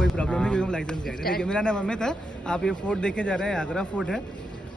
कोई प्रॉब्लम नहीं, क्योंकि हम लाइसेंस गाइड है। देखिए मेरा नाम अमित है, आप ये फोर्ट देखे जा रहे हैं, आगरा फोर्ट है।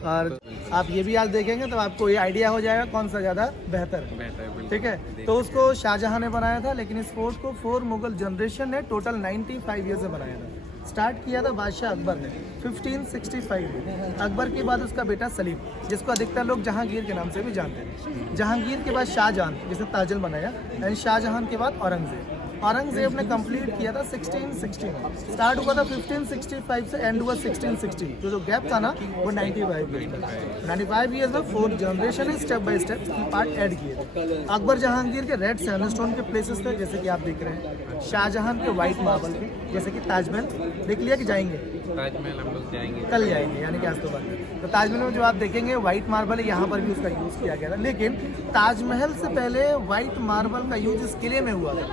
और आप ये भी आज देखेंगे तो आपको ये आइडिया हो जाएगा कौन सा ज़्यादा बेहतर है, ठीक है। तो उसको शाहजहां ने बनाया था, लेकिन इस फोर्ट को 4 मुगल जनरेशन ने टोटल 95 ईयर से बनाया था। स्टार्ट किया था बादशाह अकबर ने 1565 में। अकबर के बाद उसका बेटा सलीम, जिसको अधिकतर लोग जहांगीर के नाम से भी जानते हैं। जहांगीर के बाद शाहजहां, जिसे ताजल बनाया, एंड शाहजहां के बाद औरंगजेब। औरंगजेब ने कंप्लीट किया था 1660 में। स्टार्ट हुआ था 1565 से, एंड हुआ 1660। जो गैप था ना वो 95 ईयर्स में 4 जनरेशन है, step by step part add किए थे। अकबर जहांगीर के रेड सैंडस्टोन के प्लेसेस थे, जैसे कि आप देख रहे हैं। शाहजहां के व्हाइट मार्बल के, जैसे कि ताजमहल देख लिया कि जाएंगे? ताजमहल हम लोग जाएंगे, कल जाएंगे, यानी कि आज तो बाद। तो ताजमहल में जो आप देखेंगे व्हाइट मार्बल है, यहाँ पर भी उसका यूज़ किया गया था। लेकिन ताजमहल से पहले व्हाइट मार्बल का यूज इस किले में हुआ था।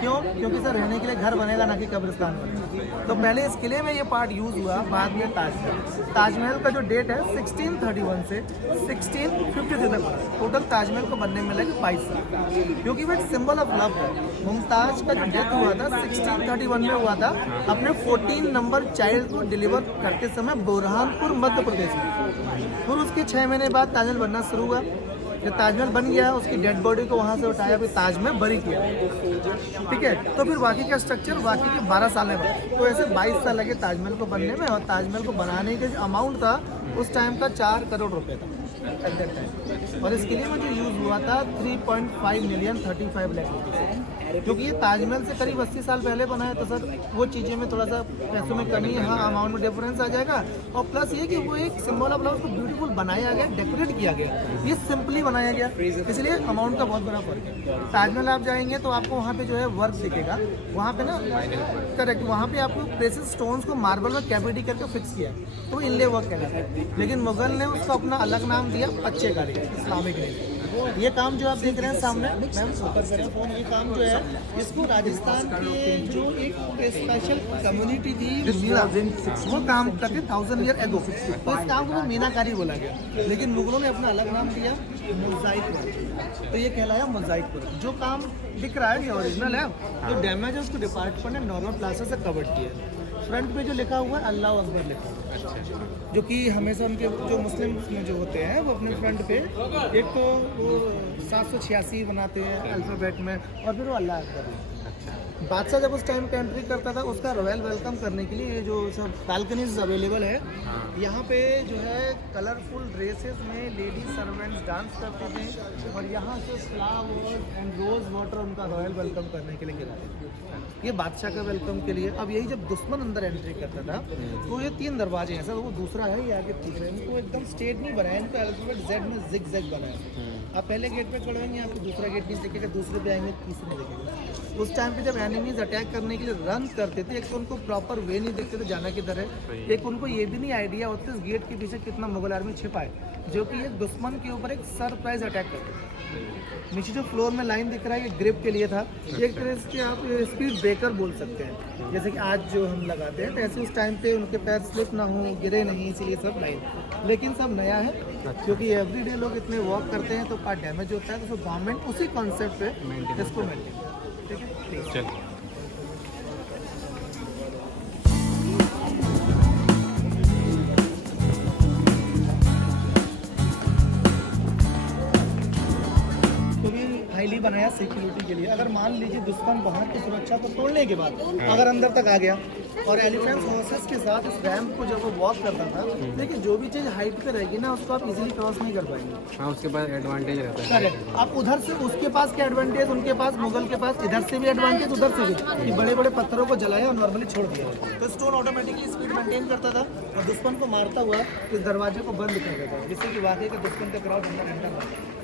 क्यों? क्योंकि सर रहने के लिए घर बनेगा, ना कि कब्रिस्तान बनेगा। तो पहले इस किले में ये पार्ट यूज़ हुआ, बाद में ताजमहल। ताजमहल का जो डेट है 1631 से 1653 तक, टोटल ताजमहल को बनने में लगे 22 साल, क्योंकि वो एक सिंबल ऑफ लव है। मुमताज का जो डेथ हुआ था 1631 में हुआ था, अपने 14 नंबर चाइल्ड को डिलीवर करते समय बुरहानपुर मध्य प्रदेश में। फिर उसके 6 महीने बाद ताजमहल बनना शुरू हुआ। जब ताजमहल बन गया, उसकी डेड बॉडी को वहाँ से उठाया, फिर ताज में बरी किया, ठीक है। तो फिर बाकी का स्ट्रक्चर बाकी के 12 साल में बना। तो ऐसे 22 साल लगे ताजमहल को बनने में, और ताजमहल को बनाने के जो अमाउंट था उस टाइम का 4 करोड़ रुपए था एट दैट टाइम। और इसके लिए में जो यूज़ हुआ था 3.5 मिलियन 35 लाख रुपीज़। क्योंकि ये ताजमहल से करीब 80 साल पहले बना है, तो सर वो चीज़ें में थोड़ा सा पैसों में कमी है, हाँ अमाउंट में डिफरेंस आ जाएगा। और प्लस ये कि वो एक सिंबल ऑफ लव को ब्यूटीफुल बनाया गया, डेकोरेट किया गया, ये सिंपली बनाया गया, इसलिए अमाउंट का बहुत बड़ा फर्क है। ताजमहल आप जाएंगे तो आपको वहाँ पे जो है वर्क दिखेगा, वहाँ पे ना करेक्ट, वहाँ पे आपको प्रेसियस स्टोन्स को मार्बल में कैविटी करके फिक्स किया, तो इनले वर्क कहलाता है। लेकिन मुगल ने उसको अपना अलग नाम दिया, अच्छे कारीगर, इस्लामिक नेम। ये काम जो आप देख रहे हैं सामने, मैम फोकस करें फोन, ये काम जो है इसको राजस्थान के जो एक स्पेशल कम्युनिटी थी मीना, वो काम करते 1000 ईयर एगो, तो इस काम को मीनाकारी बोला गया। लेकिन मुगलों ने अपना अलग नाम दिया, मोज़ाइक वर्क, तो ये कहलाया मोज़ाइक वर्क। जो काम दिख रहा है ये ओरिजिनल है, जो डैमेज है उसको डिपार्टमेंट ने नॉर्मल प्लास्टर से कवर किया। फ्रंट पे जो लिखा हुआ है अल्लाह अकबर लिखा हुआ है, जो कि हमेशा उनके जो मुस्लिम में जो होते हैं वो अपने फ्रंट पे एक तो वो 786 बनाते हैं अल्फ़ाबेट में, और फिर वो अल्लाह अकबर। बादशाह जब उस टाइम पे एंट्री करता था, उसका रॉयल वेलकम करने के लिए ये जो सब बालकनीज अवेलेबल है, यहाँ पे जो है कलरफुल ड्रेसेस में लेडी सर्वेंट्स डांस करते थे, और यहाँ से फ्लावर्स एंड रोज़ वाटर उनका रॉयल वेलकम करने के लिए गिराते थे। ये बादशाह का वेलकम के लिए। अब यही जब दुश्मन अंदर एंट्री करता था, तो ये 3 दरवाजे हैं सर, वो दूसरा है, ये आगे तीसरा है। इनको एकदम स्ट्रेट नहीं बनाया, इनको अल्फाबेट जेड में जिग जैग बनाया। आप पहले गेट पे खड़े होंगे, आपको दूसरा गेट नहीं दिखेगा, दूसरे पे आएंगे, तीसरे दिखेगा। उस टाइम पे जब एनिमीज अटैक करने के लिए रन करते थे, एक तो उनको प्रॉपर वे नहीं देखते थे जाना किधर है, एक उनको ये भी नहीं आइडिया होता इस गेट के पीछे कितना मुगल आर्मी छिपा है, जो कि एक दुश्मन के ऊपर एक सरप्राइज अटैक करते थे। नीचे जो फ्लोर में लाइन दिख रहा है, ये ग्रिप के लिए था, एक तरह से आप स्पीड ब्रेकर बोल सकते हैं, जैसे कि आज जो हम लगाते हैं, तो ऐसे उस टाइम पे उनके पैर स्लिप ना हो, गिरे नहीं, इसीलिए सब लाइन। लेकिन सब नया है, क्योंकि एवरीडे लोग इतने वॉक करते हैं तो पार्ट डैमेज होता है, तो गवर्नमेंट उसी कॉन्सेप्ट पे इसको मेंटेन, ठीक है, प्लीज। हाईली बनाया सिक्योरिटी के लिए। अगर मान लीजिए दुश्मन बाहर की सुरक्षा को तोड़ने के बाद अगर अंदर तक आ गया, और एलिफेंट हॉर्सेस के साथ इस रैंप को जब वो वॉक करता था, लेकिन जो भी चीज़ हाइट पे रहेगी ना, उसको आप इजीली क्रॉस नहीं कर पाएंगे। हाँ, उसके पास एडवांटेज रहता है। करेक्ट, आप उधर से उसके पास क्या एडवांटेज, उनके पास मुगल के पास इधर से भी एडवांटेज, उधर से भी, कि बड़े बड़े पत्थरों को जलाया और नॉर्मली छोड़ दिया, तो स्टोन ऑटोमेटिकली स्पीड मेंटेन करता था, और दुश्मन को मारता हुआ इस दरवाजे को बंद कर देता था, जिससे कि वाकई के दुश्मन का क्राउड अंदर एंटर होता।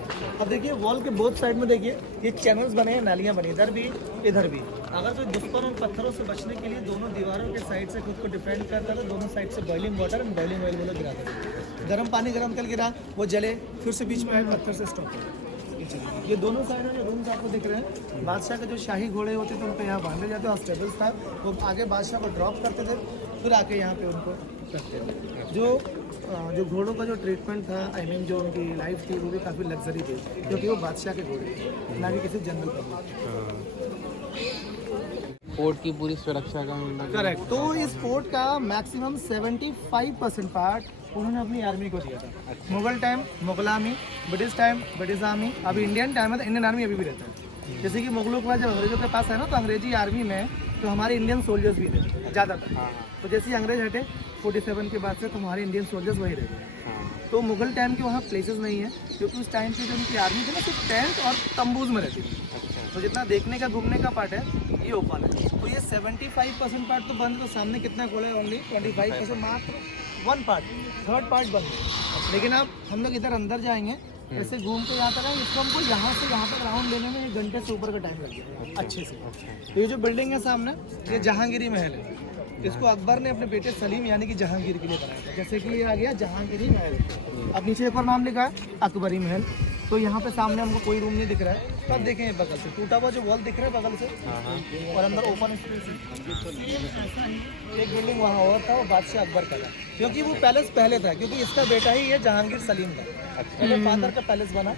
अब देखिए वॉल के बोथ साइड में देखिए ये चैनल्स बने हैं, नालियाँ बनी, इधर भी इधर भी। अगर कोई दुश्मन उन पत्थरों से बचने के लिए दोनों दीवारों के साइड से खुद को डिफेंड करता था, दोनों साइड से boiling water and boiling oil वो गिराते थे। गर्म पानी गर्म कर गिरा, वो जले, फिर से बीच में आए, पत्थर से स्टॉप हो। ये दोनों साइड में जो रूम्स आपको दिख रहे हैं, बादशाह के जो शाही घोड़े होते थे उनको यहाँ बांधे जाते, हॉस्टेबल्स था, वो आगे बादशाह को ड्रॉप करते थे, फिर आके यहाँ पे उनको रखते थे। जो घोड़ों का जो ट्रीटमेंट था, आई मीन जो उनकी लाइफ थी, वो भी काफ़ी लग्जरी थी, क्योंकि वो बादशाह के घोड़े थे, ना कि किसी जनरल का। फोर्ट की पूरी सुरक्षा का मतलब करेक्ट। तो इस फोर्ट का मैक्सिमम 75% पार्ट उन्होंने अपनी आर्मी को दिया था। Mughal time Mughal army, British time British army, अभी इंडियन टाइम है तो इंडियन आर्मी अभी भी रहता है। जैसे कि मुगलों के बाद जब अंग्रेजों के पास है ना, तो अंग्रेजी आर्मी में तो हमारे इंडियन सोल्जर्स भी थे ज़्यादातर। हाँ तो जैसे ही अंग्रेज हटे 47 के बाद से तो हमारे इंडियन सोल्जर्स वही रह गए। हाँ तो मुगल टाइम के वहाँ प्लेसेस नहीं है, क्योंकि उस टाइम पे जो उनकी आर्मी थी ना सिर्फ टेंट और तंबूज में रहती थी। अच्छा तो जितना देखने का घूमने का पार्ट है ये ओपन है। तो ये 75% पार्ट तो बंद है, तो सामने कितना खोला है? ओनली 25%, मात्र 1 पार्ट, 3rd पार्ट बंद है। लेकिन अब हम लोग इधर अंदर जाएंगे, ऐसे घूम के यहाँ तक आएंगे, इसको हमको यहाँ से यहाँ तक राउंड लेने में 1 घंटे से ऊपर का टाइम लग गया अच्छे से। अच्छा तो ये जो बिल्डिंग है सामने, ये जहांगीरी महल है। इसको अकबर ने अपने बेटे सलीम यानी कि जहांगीर के लिए बनाया था। जैसे कि ये आ गया जहांगीरी महल। अब नीचे एक और नाम लिखा है अकबरी महल। तो यहाँ पे सामने हमको कोई रूम नहीं दिख रहा है। तो अब देखें ये बगल से टूटा हुआ जो वॉल दिख रहा है बगल से, हाँ और अंदर ओपन स्पेस है। एक बिल्डिंग वहाँ और था, वो बादशाह अकबर का था, क्योंकि वो पैलेस पहले था, क्योंकि इसका बेटा ही ये जहांगीर सलीम था। पहले फादर का पैलेस बना,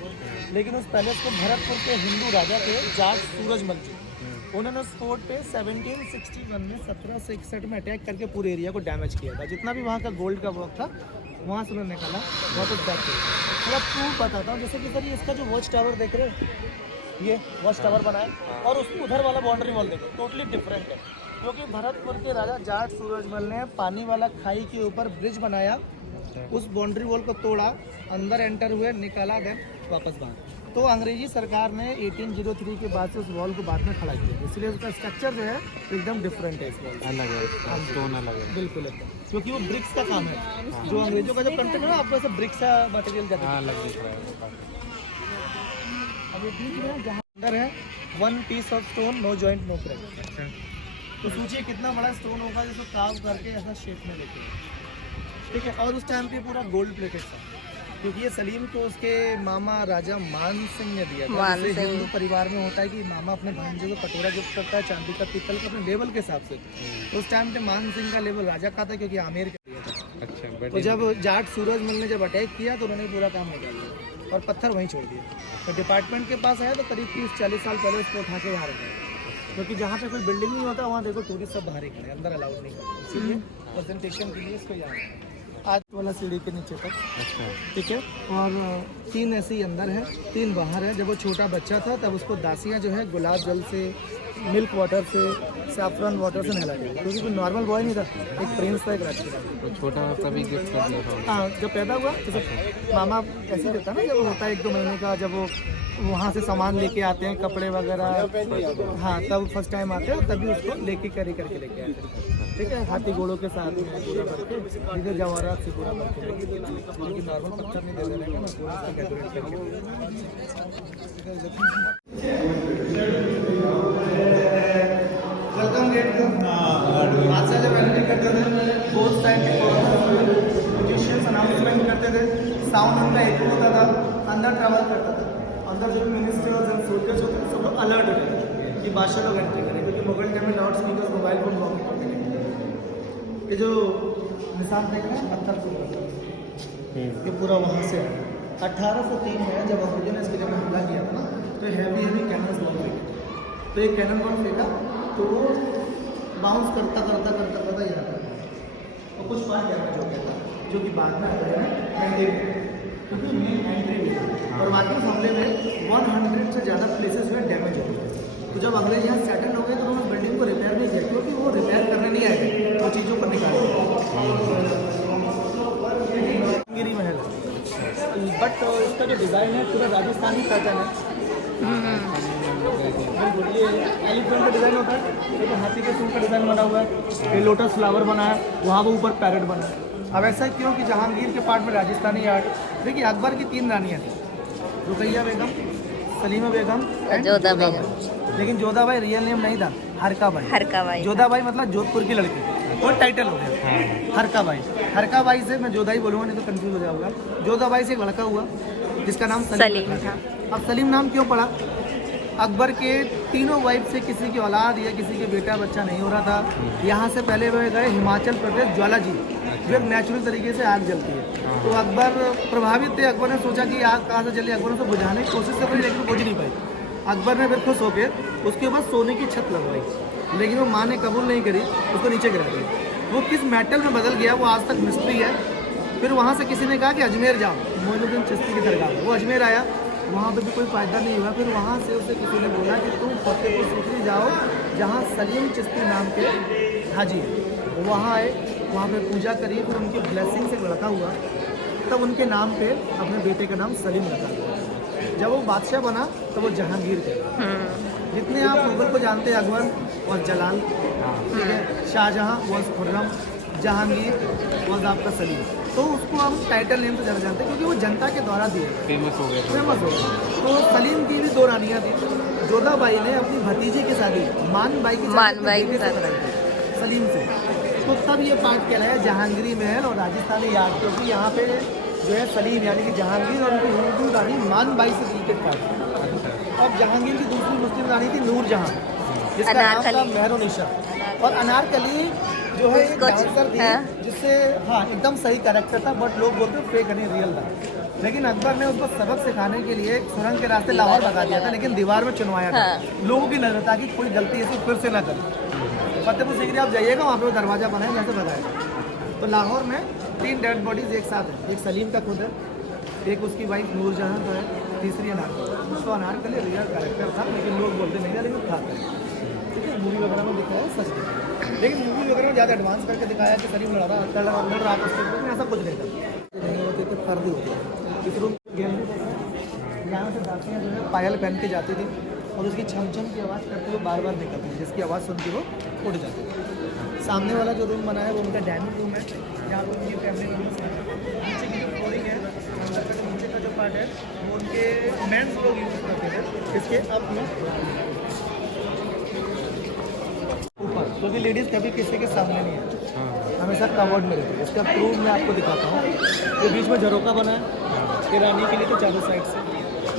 लेकिन उस पैलेस को भरतपुर के हिंदू राजा थे जाट सूरजमल जी, उन्होंने उस फोर्ट पे 1761 में 1761 में अटैक करके पूरे एरिया को डैमेज किया था। जितना भी वहाँ का गोल्ड का वर्क था वहाँ से उन्होंने निकाला, वहाँ तो बैक किया। थोड़ा प्रूफ बताता हूँ, जैसे कि सर ये इसका जो वॉच टावर देख रहे हो, ये वॉच टावर बनाया, और उसको उधर वाला बाउंड्री वॉल देखो, टोटली डिफरेंट है। क्योंकि भरतपुर के राजा जाट सूरजमल ने पानी वाला खाई के ऊपर ब्रिज बनाया, उस बाउंड्री वॉल को तोड़ा, अंदर एंटर हुए, निकाला, देन वापस बाहर। तो अंग्रेजी सरकार ने 1803 के बाद से उस वॉल को बाद में खड़ा किया, इसलिए उसका स्ट्रक्चर जो है एकदम डिफरेंट है। इस वॉल अलग है, स्टोन अलग है बिल्कुल एकदम, क्योंकि वो ब्रिक्स का काम है। जो अंग्रेजों का जो कंटेंट है ना, आपको ऐसा ब्रिक्स का मटेरियल जाता हाँ है। अलग दिख रहा है। अब ये बीच में जहाँ अंदर है 1 piece of stone, no joint no crack. अच्छा तो सोचिए कितना बड़ा स्टोन होगा जिसको कार्व करके ऐसा शेप में लेके, ठीक है। और उस टाइम पे पूरा गोल्ड प्लेटेड था, क्योंकि ये सलीम को उसके मामा राजा मान सिंह ने दिया था। जैसे हिंदू परिवार में होता है कि मामा अपने भांजे को कटोरा गिफ्ट करता है चांदी का, पीतल का, अपने लेवल के हिसाब से। तो उस टाइम पे मान सिंह का लेवल राजा का था, क्योंकि आमेर का दिया था। अच्छा तो जब जाट सूरजमल ने जब अटैक किया तो उन्होंने पूरा काम निकाल दिया और पत्थर वहीं छोड़ दिया। तो डिपार्टमेंट के पास आया तो करीब 30-40 साल पहले उसको उठा के यहाँ रखा, क्योंकि जहाँ पे कोई बिल्डिंग नहीं होता वहाँ देखो टूरिस्ट सब बाहर ही खड़े, अंदर अलाउड नहीं करते, इसीलिए प्रेजेंटेशन के लिए इसको यहाँ आज वाला सीढ़ी के नीचे तक, अच्छा ठीक है। और 3 ऐसे ही अंदर है, 3 बाहर है। जब वो छोटा बच्चा था तब उसको दासियाँ जो है गुलाब जल से, मिल्क वाटर से, सैफरन वाटर से नहला दिया, क्योंकि कोई नॉर्मल बॉय नहीं था, एक प्रिंस था, एक राजकुमार। तो छोटा तभी गिफ्ट कर दिया था। हाँ, जब पैदा हुआ जैसे मामा ऐसे देता ना, जब होता है 1-2 महीने का, जब वो वहाँ से सामान लेके आते हैं, कपड़े वगैरह, हाँ तब फर्स्ट टाइम आते हैं, तभी उसको लेके करके लेके आते हैं, ठीक है। हाथी घोड़ों के साथ में पूरा करके, इधर जवाहरात से पूरा करके, लेकिन नॉर्मल पत्थर नहीं दे देंगे ना, पूरा उसको डेकोरेट करके। वेलकम गेट बादशाह जब एंट्री करते थे, फोर्थ टाइम म्यूजिशियंस अनाउंसमेंट करते थे, साउंड उनका एक होता था, अंदर ट्रैवल करता था। अंदर जो मिनिस्टर्स एंड सोल्जर्स होते हैं सब लोग अलर्ट होते हैं कि बादशाह लोग एंट्री करें, क्योंकि मुगल टाइम में loud speakers mobile phone long करते हैं। ये जो निशान देख रहे हैं पत्थर से, ये पूरा वहाँ से 1803 में जब अंग्रेजों ने इसके जब हमला किया था ना, तो हैवी कैनन्स बॉम्ब फेंके। तो एक कैनन बॉम्ब फेंका तो वो बाउंस करता यहाँ तक, और कुछ पार्ट डैमेज हो गया था, जो कि बाद में आया है, क्योंकि मेन एंट्री भी था। और बाकी उस हमले में 100 से ज़्यादा प्लेसेस में डैमेज हो गए। तो जब अंग्रेज यहाँ सेटल हो गए तो उन्होंने बिल्डिंग को रिपेयर नहीं किया, क्योंकि वो रिपेयर करने नहीं आए थे, वो चीज़ों को निकाले। गिरी महल, बट इसका जो डिज़ाइन है पूरा राजस्थानी पैटर्न है। बिल्कुल, ये एलिफेंट का डिज़ाइन होता है, एक हाथी के सूंड का डिज़ाइन बना हुआ है, ये लोटस फ्लावर बना है, वहाँ वो ऊपर पैरेट बना है। अब ऐसा क्यों कि जहांगीर के पार्ट में राजस्थानी आर्ट, देखिए अकबर की 3 रानियाँ थी, रुकैया बेगम, सलीमा बेगम एंड जोधा बेगम। लेकिन जोधा बाई रियल नेम नहीं था, हरका बाई। जोधा बाई मतलब जोधपुर की लड़की, वो टाइटल हो गया हरका बाई से मैं जोधा ही बोलूँगा, नहीं तो कंफ्यूज हो जाऊँगा। जोधा बाई से एक लड़का हुआ जिसका नाम सलीम था। अब सलीम नाम क्यों पड़ा? अकबर के तीनों वाइफ से किसी की औलाद या किसी के बेटा बच्चा नहीं हो रहा था। यहाँ से पहले वह गए हिमाचल प्रदेश ज्वाला जी, जो एक नेचुरल तरीके से आग जलती है। तो अकबर प्रभावित थे, अकबर ने सोचा कि आग कहाँ से जली, अकबर ने उसे बुझाने की कोशिश करी, लेकिन बुझ नहीं पाई। अकबर ने फिर खुश होकर उसके ऊपर सोने की छत लगवाई, लेकिन वो माँ ने कबूल नहीं करी, उसको नीचे गिरा दिया। वो किस मेटल में बदल गया वो आज तक मिस्ट्री है। फिर वहाँ से किसी ने कहा कि अजमेर जाओ, मोइनुद्दीन चिश्ती की दरगाह है। वो अजमेर आया, वहाँ पे भी कोई फ़ायदा नहीं हुआ। फिर वहाँ से उसे किसी ने बोला कि तुम फतेहपुर सीकरी जाओ, जहाँ सलीम चिश्ती नाम के हाजी है। वो वहाँ आए, वहाँ पे पूजा करी, फिर उनकी ब्लेसिंग से लड़का हुआ, तब उनके नाम पे अपने बेटे का नाम सलीम रखा। जब वो बादशाह बना तो वो जहांगीर थे। जितने आप मुगल को जानते हैं, अकबर और जलाल, ठीक है, शाहजहाँ वॉज खुर्रम, जहांगीर वॉज आपका सलीम। तो उसको हम टाइटल नेम से ज़्यादा जानते हैं क्योंकि वो जनता के द्वारा दिए फेमस हो गया। फेमस हो गए। तो सलीम की भी दो रानियाँ थी। जोधाबाई ने अपनी भतीजी की शादी मानबाई की मानबाई के से साथ कराई थी, सलीम से। तो तब ये पार्ट कहलाया जहांगीरी महल और राजस्थानी यार्ड, क्योंकि यहाँ पे जो है सलीम यानी कि जहांगीर और उनकी हिंदू रानी मानबाई से रिलेटेड पार्ट। अब जहांगीर की दूसरी मुस्लिम रानी थी नूरजहां, जिसका नाम था अनारकली। मेहरुनिशा। और अनारकली जो है एक डांसर थी, जिससे हाँ एकदम सही कैरेक्टर था, बट लोग बोलते हैं फेक नहीं रियल था। लेकिन अकबर ने उसको सबक सिखाने के लिए सुरंग के रास्ते लाहौर भगा दिया था, लेकिन दीवार में चुनवाया था लोगों की नजर, ताकि कोई गलती ऐसी फिर से ना करे। फतेहपुर सीकरी आप जाइएगा, वहाँ पे वो दरवाजा बना है जहाँ से भगाया। तो लाहौर में 3 डेड बॉडीज एक साथ है, एक सलीम का खुद है, एक उसकी वाइफ नूरजहां तो है, तीसरी अनारकली। उसको अनारकली रियल कैरेक्टर था, लेकिन लोग बोलते नहीं था, लेकिन था। ठीक है, मूवी वगैरह में दिखाया सच था, लेकिन मूवी वगैरह में ज़्यादा एडवांस करके दिखाया कि सलीम लड़ रहा था उसके ऊपर, ऐसा कुछ नहीं था। नहीं होती तो पर्दे होते थे। इस रूम यहाँ से जाते हैं जो है पायल पहन के जाती थी, और उसकी छम छम की आवाज़ करते हुए बार बार निकलती थी, जिसकी आवाज़ सुन के वो उठ जाती थी। सामने वाला जो रूम बना है वो उनका डाइनिंग रूम है, जहाँ पर उनकी फैमिली रूम है। नीचे की जो फ्लोरिंग है, अंदर का जो नीचे का जो पार्ट है वो उनके मेंस लोग यूज़ करते थे। इसके अप में ऊपर, क्योंकि लेडीज़ कभी किसी के सामने नहीं है, हमेशा कवर्ड में रहती है। इसका प्रूफ मैं आपको दिखाता हूँ। ये बीच में झरोका बना है, ये रानी के लिए तो चारों साइड से,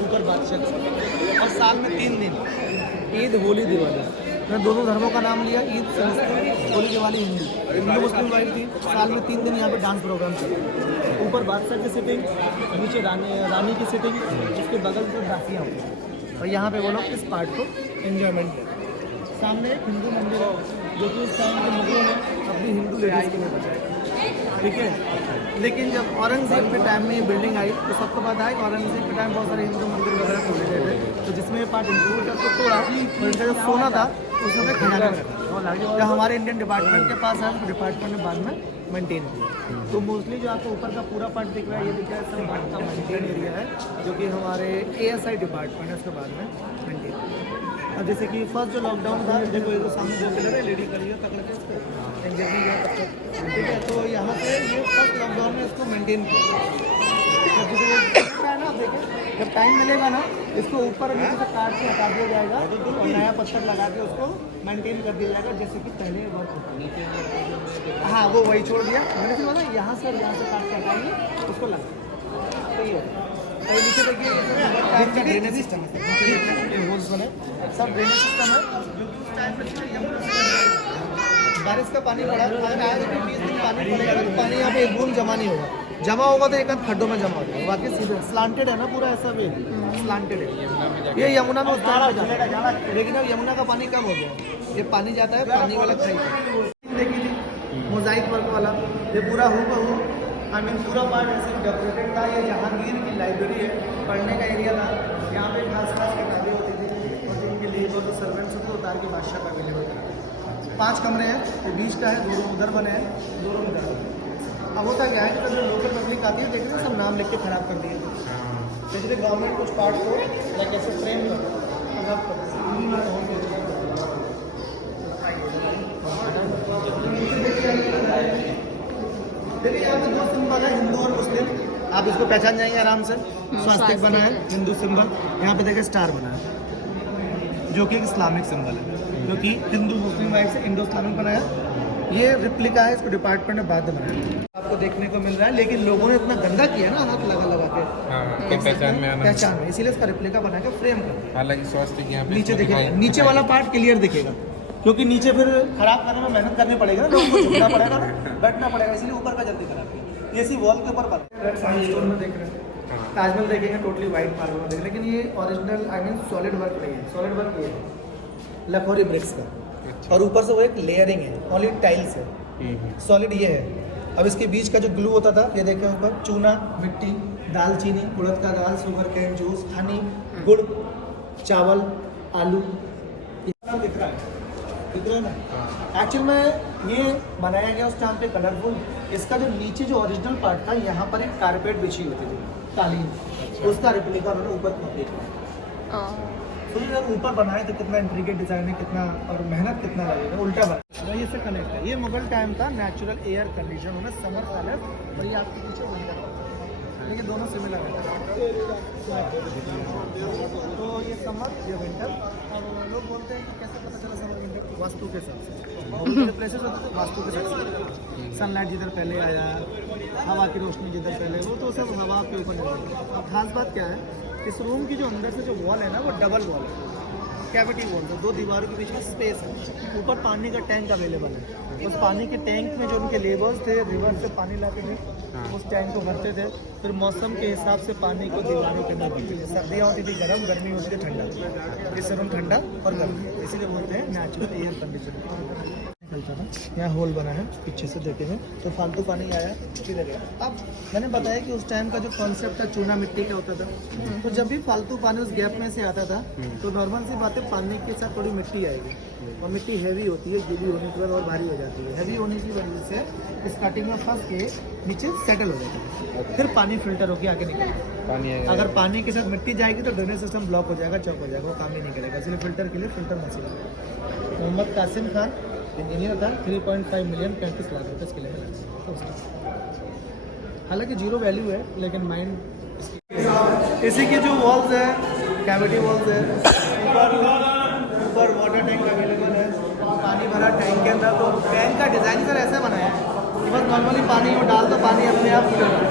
ऊपर बादशाह। और साल में 3 दिन, ईद, होली, दिवाली, मैं दोनों धर्मों का नाम लिया। ईद संस्कृत, होली दिवाली हिंदू मुस्लिम वाइफ थी। साल में 3 दिन यहाँ पे डांस प्रोग्राम चले। ऊपर बादशाह की सिटिंग, नीचे रानी की सिटिंग, उसके बगल से दासियाँ होती, और यहाँ पे वो लोग इस पार्ट को एंजॉयमेंट करते। सामने एक हिंदू मंदिर है, जो कि उस टाइम के मुगलों ने अपनी हिंदू लेडीज़ के लिए बनाया, ठीक है। लेकिन जब औरंगजेब के टाइम में ये बिल्डिंग आई तो सबको पता है कि औरंगजेब के टाइम बहुत सारे हिंदू मंदिर वगैरह खोले गए थे, तो जिसमें ये पार्ट इंक्लूड था, तो तोड़ा, और इनका जो सोना था उसमें खजाना में रखा। जब हमारे इंडियन डिपार्टमेंट के पास है, तो डिपार्टमेंट ने बाद में मेंटेन किया। तो मोस्टली जो आपको ऊपर का पूरा पार्ट दिख रहा है, ये दिख रहा है सब भारत का मेंटेन एरिया है, जो कि हमारे ASI डिपार्टमेंट है, उसके बाद में मेंटेन। अब जैसे कि फर्स्ट जो लॉकडाउन था, देखो ये तो सामने जो पिलर है, लेडी करिए पकड़ के इसको एंगेजिंग है तब तक, ठीक है। तो यहाँ पे ये फर्स्ट लॉकडाउन में इसको मेंटेन किया। ना देखिए, जब टाइम मिलेगा ना, इसको ऊपर नीचे से काट के हटा दिया जाएगा और नया पत्थर लगा के उसको मेंटेन कर दिया जाएगा, जैसे कि पहले वर्क होता। हाँ, वो वही छोड़ दिया मैंने से बोला, यहाँ से काट के हटाएंगे, उसको लगा। तो ये नीचे देखिए ड्रेनेज सिस्टम है, होल्स बने, सब ड्रेनेज सिस्टम है, जो कि उस टाइम पे बारिश का पानी पड़ा, अगर आया तो 20 दिन पानी पड़ेगा तो पानी यहाँ पे एक बूंद जमा नहीं होगा, जमा होगा तो एक आध खड्डों में जमा हो जाएगा। बाकी सीधे स्लांटेड है ना पूरा, ऐसा भी स्लांटेड है। ये यमुना में उस टाइम पे जाता है, लेकिन अब यमुना का पानी कम हो गया, ये पानी जाता है पानी वाला खाई देखी थी मोजाइक वर्क वाला, ये पूरा हूबहू आई मीन पूरा पार्ट ऐसे डेकोरेटेड था। ये जहांगीर की लाइब्रेरी है, पढ़ने का एरिया था, यहाँ पे खास खास किताबें होती थी, और जिनके लिए जो सर्वेंट्स होते उतार के बादशाह का अवेलेबल था। 5 कमरे हैं, ये बीच का है, 2 रूम उधर बने हैं, 2 रूम उधर। अब होता क्या है कि जब लोकल पब्लिक आती है, देखते हैं सब नाम लिख के खराब कर दिए। जैसे गवर्नमेंट कुछ पार्ट को लाइक ऐसे फ्रेम देखिए, यहाँ पे 2 सिंबल है, हिंदू और मुस्लिम, आप इसको पहचान जाएंगे आराम से। स्वास्तिक बना है, हिंदू सिंबल, यहाँ पे देखिए स्टार बना है, जो कि इस्लामिक सिंबल है, जो कि हिंदू मुस्लिम वाइफ से इंडो इस्लामिक बनाया। ये रिप्लिका है, इसको डिपार्टमेंट ने बाद में बनाया, आपको देखने को मिल रहा है, लेकिन लोगों ने इतना गंदा किया ना, हाथ लगा के पहचान में इसीलिए इसका रिप्लिका बना के फ्रेम कर दिया। हालांकि स्वास्थ्य यहाँ पे नीचे दिखेगा, नीचे वाला पार्ट क्लियर दिखेगा, क्योंकि नीचे फिर खराब करने में मेहनत करनी पड़ेगी ना, लोगों को झुकना पड़ेगा, बैठना पड़ेगा, इसलिए ऊपर का जल्दी खराब किया। ये इसी वॉल के ऊपर रेड सैंडस्टोन में देख रहे हैं, ताजमहल देखेंगे टोटली वाइट मार्बल में देखेंगे, लेकिन ये original I mean solid work नहीं है, सॉलिड वर्क ये है लखोरी ब्रिक्स का, और ऊपर से वो एक लेयरिंग है, ओनली टाइल्स है, सॉलिड ये है। अब इसके बीच का जो ग्लू होता था, ये देखें ऊपर, चूना, मिट्टी, दालचीनी, उड़द का दाल, शुगर केन जूस, हनी, गुड़, चावल, आलू, इतना दिख रहा है ना। एक्चुअल में ये बनाया गया उस टाइम पे कलरफुल। इसका जो नीचे जो ओरिजिनल पार्ट था, यहाँ पर एक कारपेट बिछी होती थी, कालीन, उसका रिप्लिका उन्होंने ऊपर कंप्लीट किया। तो ये जब ऊपर बनाए तो कितना इंट्रिकेट डिजाइन है, कितना और मेहनत कितना लगेगा, उल्टा बना। ये से कनेक्ट है, ये मुगल टाइम का नेचुरल एयर कंडीशन होना, समर पैलेस, और ये आपके पीछे विंटर, लेकिन दोनों सिमिलर है। तो ये समर, ये विंटर, और लोग बोलते हैं कि कैसे पता चला समर विंटर, वास्तु के हिसाब से प्लेसेस होते थे, वास्तु के हिसाब से। सनलाइट जिधर पहले आया, हवा की रोशनी जिधर पहले, वो तो सब हवा के ऊपर निर्भर है। अब खास बात क्या है, इस रूम की जो अंदर से जो वॉल है ना, वो डबल वॉल है, कैविटी वॉल है, दो दीवारों के बीच में स्पेस है। ऊपर पानी का टैंक अवेलेबल है, उस पानी के टैंक में जो उनके लेबर्स थे, रिवर से पानी लाते थे, उस टैंक को भरते थे, फिर मौसम के हिसाब से पानी को दीवारों के अंदर भरते थे। सर्दियाँ होती थी गर्म, गर्मी होती थी ठंडा, इस रूम ठंडा और गर्म, इसीलिए बोलते हैं नेचुरल एयर कंडीशन। निकलता था, यहाँ होल बना है पीछे से देखे हैं, तो फालतू पानी आया किधर गया। अब मैंने बताया कि उस टाइम का जो कॉन्सेप्ट था, चूना मिट्टी का होता था, तो जब भी फालतू पानी उस गैप में से आता था, तो नॉर्मल सी बात है, पानी के साथ थोड़ी मिट्टी आएगी, और मिट्टी हैवी होती है, गीली होने के बाद और भारी हो जाती है। हैवी होने की वजह से स्टार्टिंग में फंस के नीचे सेटल हो जाता है, फिर पानी फिल्टर होकर आगे निकलेगा। अगर पानी के साथ मिट्टी जाएगी तो ड्रेनेज सिस्टम ब्लॉक हो जाएगा, चौक हो जाएगा, वो काम नहीं करेगा, इसलिए फिल्टर के लिए filter machine. Mohammad Qasim Khan engineer था, 3.5 मिलियन 35 लाख रुपये इसके लिए। हालांकि जीरो वैल्यू है, लेकिन माइंड इसी की जो वॉल्स है, कैविटी वॉल्स है, ऊपर वाटर टैंक अवेलेबल है, पानी भरा टैंक के अंदर। तो टैंक का डिज़ाइन सर ऐसे बनाया है कि बस नॉर्मली पानी में डाल दो, पानी अपने आप निकलता है।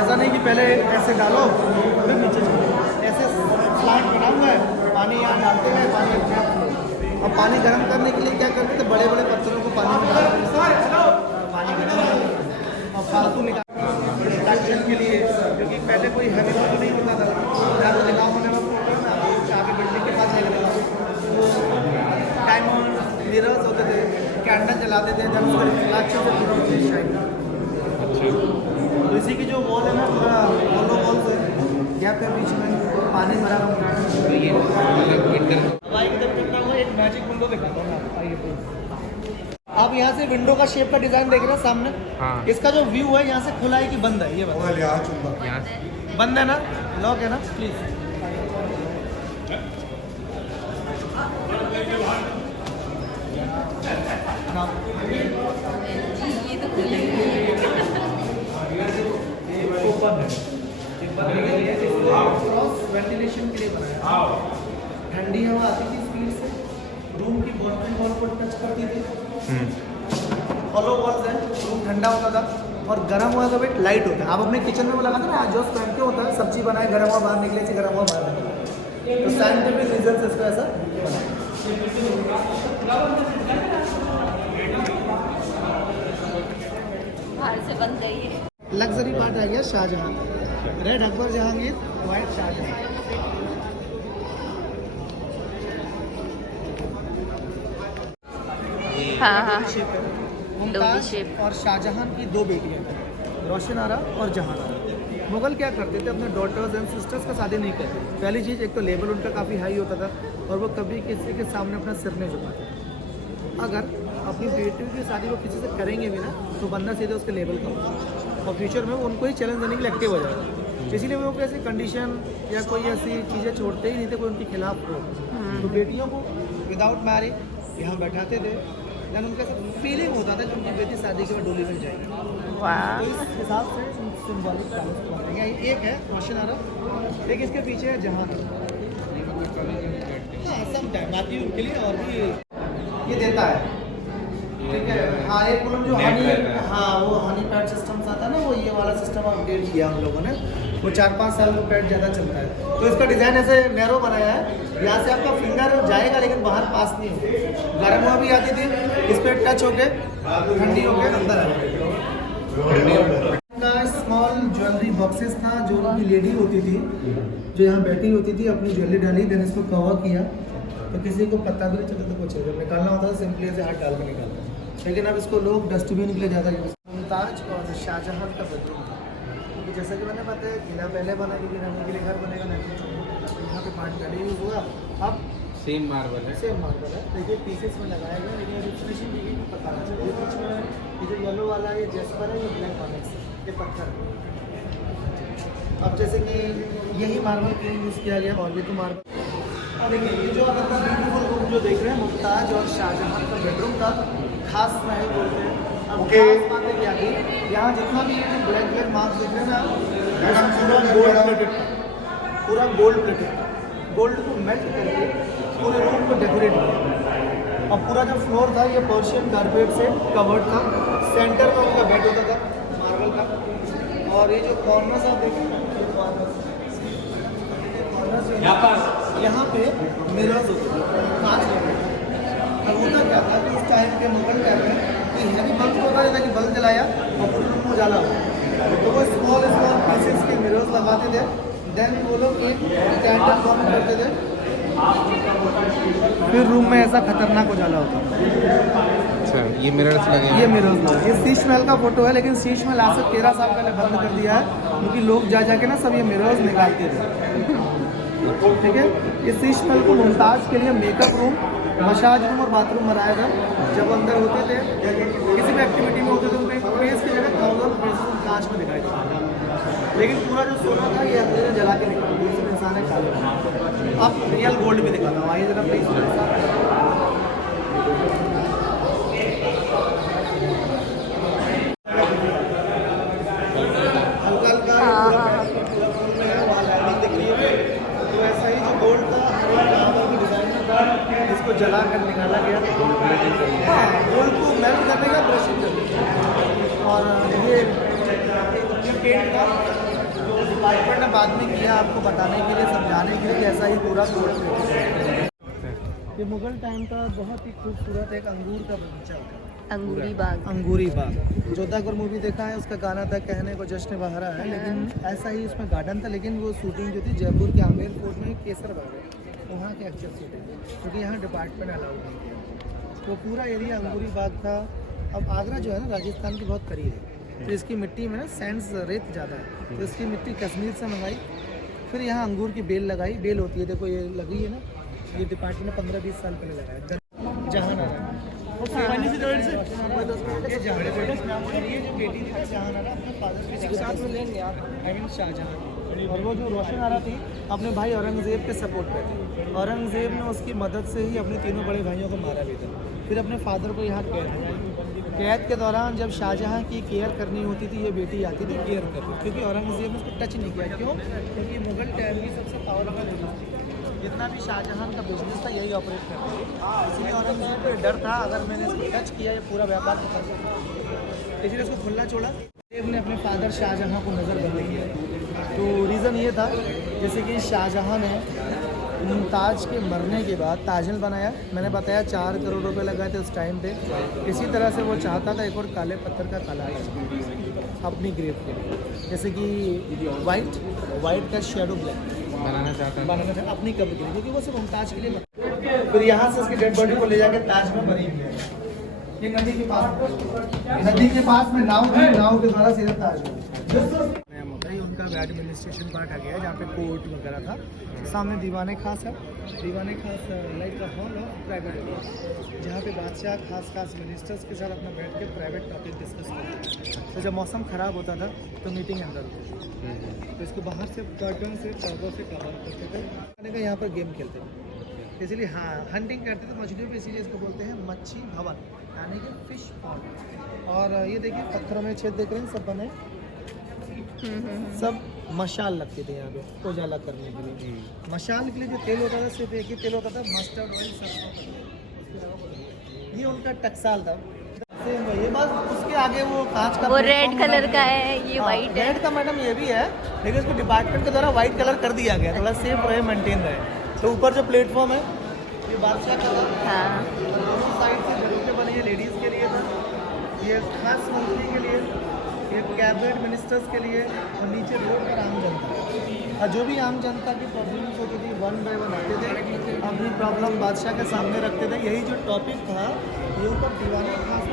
ऐसा नहीं कि पहले ऐसे डालो फिर नीचे चलो, ऐसे स्लैंट बना हुआ है, पानी यहाँ डालते हैं, पानी अपने आप फ्लो। अब पानी गर्म करने के लिए क्या करते थे, बड़े बड़े पत्थरों को पानी में डाल, पानी गर्म और फालतू निकाल प्रोडक्शन के लिए, क्योंकि पहले कोई हैवी वाटर नहीं होता था, ज़्यादा दिखाव होने में आगे बिल्डिंग के पास टाइम मिरर्स होते थे, कैंडल जलाते थे, जब उसका रिफ्लेक्शन से पूरा चीज़ शाइन। तो इसी की जो वॉल है ना, पूरा होलो वॉल से गैप के बीच में पानी भरा हुआ है। एक मैजिक विंडो दिखाता हूँ आपको, आइए। आप यहाँ से विंडो का शेप का डिजाइन देख रहे हैं सामने, हाँ। इसका जो व्यू है यहाँ से खुला है कि बंद है, ये बताइए। बंद है ना, लॉक है ना, प्लीज। ओपन है, वेंटिलेशन के लिए बनाया, ठंडी हवा आती थी स्पीड से, रूम की बाउंड्री वॉल को टच करती थी। हॉलो वॉल्स है, रूम ठंडा होता था, और गर्म हुआ तो वेट लाइट होता है। आप अपने किचन में वो लगाते ना, जो टाइम पे होता है, सब्जी बनाए, गर्म हुआ बाहर निकले, गर्म हुआ बाहर निकले, तो साइंटिफिक रीजन से इसका ऐसा बाहर से बन गई है। लग्जरी पार्ट आ गया शाहजहां, रेड अकबर जहांगीर, व्हाइट शाहजहां। हाँ मुमताज और शाहजहां की दो बेटियां थी, रोशन आरा और जहां आरा। मुगल क्या करते थे, अपने डॉटर्स एंड सिस्टर्स का शादी नहीं करते। पहली चीज़, एक तो लेवल उनका काफ़ी हाई होता था, और वो कभी किसी के सामने अपना सिर नहीं झुकाते। अगर अपनी बेटियों की शादी वो किसी से करेंगे भी ना, तो बंदा सीधे उसके लेवल का होगा, और फ्यूचर में वो उनको ही चैलेंज देने के लिए एक्टिव हो जाएगा। इसीलिए वो ऐसी कंडीशन या कोई ऐसी चीज़ें छोड़ते ही नहीं थे कोई उनके खिलाफ हो। तो बेटियों को विदाउट मैरिज यहाँ बैठाते थे, जब उनका सब फीलिंग होता था कि उनकी बेटी शादी के बाद डोली में जाएगी। तो इस हिसाब से सिंबॉलिक करते हैं। एक है रोशन आरा, एक इसके पीछे है जहां। हाँ, सम टाइम आती है उनके लिए, और भी ये देता है, ठीक है। हाँ, एक कुलम जो हनी, हाँ वो हनी पैड सिस्टम आता है ना, वो ये वाला सिस्टम अपडेट किया हम लोगों ने, वो 4-5 साल में पैड ज़्यादा चलता है। तो इसका डिज़ाइन ऐसे नैरो बनाया है, यहाँ से आपका फिंगर जाएगा लेकिन बाहर पास नहीं होगा। गर्म हुआ भी आती थी, इस पर टच होके ठंडी होके अंदर आ जाएगी। स्मॉल ज्वेलरी बॉक्सेस था, जो उनकी लेडी होती थी, जो यहाँ बैठी होती थी, अपनी ज्वेलरी डाली, देन इसको कवर किया, तो किसी को पता भी नहीं चलता तो कुछ जब निकालना होता है सिंपली ऐसे हाथ डाल के निकालते हैं। लेकिन अब इसको लोग डस्टबिन के लिए ज़्यादा यूज़। मुमताज और शाहजहां का बेडरूम था, क्योंकि जैसा कि मैंने बताया किला पहले बना, क्योंकि रहने के लिए घर बनेगा नहीं, यहाँ पे पार्ट पहले यूज़ हुआ। अब सेम मार्बल है। सेम मार्बल है, देखिए पीसेस में लगाया गया, लेकिन रिफ्रेशिंग देखिए पता ना चले। बीच में ये जो येलो वाला ये जेस्पर है, ये ब्लैक ऑनिक्स है, ये पत्थर है। अब जैसे कि यही मार्बल क्यों यूज़ किया गया, और भी तो मार्बल। और देखिए ये जो आप अपना ब्यूटीफुल रूम जो देख रहे हैं, मुमताज और शाहजहां का बेडरूम था, खास महल बोलते हैं। अब खास बातें क्या थी, यहाँ जितना भी ये जो ब्लैक ब्लैक मार्क्स देख रहे हैं ना, पूरा गोल्ड प्लेटेड था, पूरा गोल्ड प्लेटेड था। गोल्ड को मेल्ट करके पूरे रूम को डेकोरेट किया। और पूरा जो फ्लोर था ये पर्शियन कारपेट से कवर्ड था। सेंटर में उनका बेड होता था मार्बल का। और ये जो कॉर्नर्स आप देखिए, यहाँ पे मिरर्स होते थे, कांच लगे थे। अब होता क्या था कि उस टाइम के मुगल टाइम में कोई हैवी बल्ब होता था कि बल्ब जलाया और पूरे रूम को उजाला हो, तो वो स्मॉल स्मॉल पीसेस के मिरर्स लगाते थे। देन वो लोग एक कैंडल बॉम करते थे, फिर रूम में ऐसा खतरनाक उजाला होता था। अच्छा, ये मिरर्स लगे हैं। ये मिरर्स लगे। ये शीश महल का फोटो है, लेकिन शीश महल आज से 13 साल पहले बंद कर दिया है, क्योंकि लोग जा जाके ना सब ये मिरर्स निकालते थे। ठीक है, इस शीश महल को मुमताज के लिए मेकअप रूम, मसाज रूम और बाथरूम बनाया था। जब अंदर होते थे, किसी भी एक्टिविटी में होते थे, उनके फेस की जगह 1000 फेस कांच में दिखाई देता। लेकिन पूरा जो सोना था ये अंदर जला के निकाल दिया, इसमें इंसान है काले। अब रियल गोल्ड भी दिखाता हूँ, आइए जरा प्लीज। हल्का हल्का वाल लाइनिंग दिख रही है, तो ऐसा ही जो गोल्ड था की डिजाइन में था, इसको जला कर निकाला गया। हाँ, गोल्ड को मेल्ट करने का, ब्रशिंग करने का। और ये पेंट का जो डिपार्टमेंट ने बाद में किया आपको बताने के लिए, समझाने के लिए, ऐसा ही पूरा गोल्ड। ये मुगल टाइम का बहुत ही खूबसूरत एक अंगूर का बगीचा होता है, अंगूरी बाग। अंगूरी बाग। जोधापुर मूवी देखा है, उसका गाना था कहने को जश्न बहारा है, लेकिन ऐसा ही उसमें गार्डन था। लेकिन वो शूटिंग जो थी जयपुर के आमेर फोर्ट में केसर बाग है, वहाँ के एक्चुअल शूटिंग, क्योंकि यहाँ डिपार्टमेंट अलाउड नहीं किया। तो पूरा एरिया अंगूरी बाग था। अब आगरा जो है ना राजस्थान के बहुत करीब है, तो इसकी मिट्टी में ना सैंड्स रेत ज़्यादा है, तो इसकी मिट्टी कश्मीर से मंगाई। फिर यहाँ अंगूर की बेल लगाई, बेल होती है, देखो ये लगी है ना, ये डिपार्टमेंट ने 15-20 साल पहले लगाया। जहां ये जो बेटी थी जहां अपने फादर के साथ में लेंगे आप, आई मीन शाहजहां। और वो जो रोशन आरा थी अपने भाई औरंगजेब के सपोर्ट पे थी। औरंगजेब ने उसकी मदद से ही अपने तीनों बड़े भाइयों को मारा भी था। फिर अपने फादर को यहाँ कैद के दौरान जब शाहजहां की केयर करनी होती थी, ये बेटी आती थी केयर करती, क्योंकि औरंगजेब ने उसको टच नहीं किया। क्यों? क्योंकि मुगल टाइम की सबसे पावरफुल बिजनेस थी, जितना भी शाहजहां का बिजनेस था यही ऑपरेट करता था। इसलिए औरंगजेब को डर था, अगर मैंने इसको टच किया ये पूरा व्यापार खत्म कर देगा, इसलिए उसको खुला छोड़ा। औरंगजेब ने अपने फादर शाहजहां को नज़रबंद किया। तो रीज़न ये था, जैसे कि शाहजहां ने मुमताज के मरने के बाद ताजमहल बनाया, मैंने बताया 4 करोड़ रुपए लगाए थे उस टाइम पे। इसी तरह से वो चाहता था एक और काले पत्थर का काला अपनी ग्रेव के लिए, जैसे कि वाइट का शेडो ब्लैक बनाना चाहता अपनी कब्र के लिए, क्योंकि वो सिर्फ मुमताज के लिए बना। फिर यहाँ से उसकी डेड बॉडी को ले जाके ताज में बनी हुई है। ये नदी के पास में नाव थी, नाव के द्वारा सीधा ताज में उनका एडमिनिस्ट्रेशन पार्ट आ गया, जहाँ पे कोर्ट वगैरह था। सामने दीवाने खास है, दीवाने खास लाइक का हॉल ऑफ प्राइवेट एरिया, जहाँ पे बादशाह खास मिनिस्टर्स के साथ अपना बैठ के प्राइवेट टॉपिक डिस्कस करते थे। तो जब मौसम ख़राब होता था तो मीटिंग अंदर होती थी, तो इसको बाहर से कर्टन से पर्दों से कवर करते थे। खाने का यहाँ पर गेम खेलते थे, इसीलिए हाँ हंटिंग करते थे मछलियों पे, इसीलिए इसको बोलते हैं मच्छी भवन, यानी कि फिश पॉन्ड। और ये देखिए पत्थरों में छेद देख रहे हैं, सब बने सब मशाल लगते थे यहाँ पे उजाला करने के लिए। मशाल के लिए जो तेल होता था सिर्फ एक ही तेल होता था, मस्टर्ड ऑयल, सरसों का तेल। ये उनका टकसाल था। ये बस उसके आगे वो कांच का, वो रेड कलर का है, ये वाइट है। रेड का मैडम ये भी है, लेकिन इसको डिपार्टमेंट के द्वारा वाइट कलर कर दिया गया, थोड़ा सेफ रहे, मेंटेन रहे। तो ऊपर जो प्लेटफॉर्म है ये बादशाह का था, हाँ। दोनों साइड से जरूरतें बनी है, लेडीज़ के लिए था, ये खास मंत्री के लिए, ये कैबिनेट मिनिस्टर्स के लिए, और नीचे रोड पर आम जनता। और जो भी आम जनता की प्रॉब्लम्स होती थी वन बाय वन आते थे, अपनी प्रॉब्लम बादशाह के सामने रखते थे। यही जो टॉपिक था ये ऊपर दीवाने खास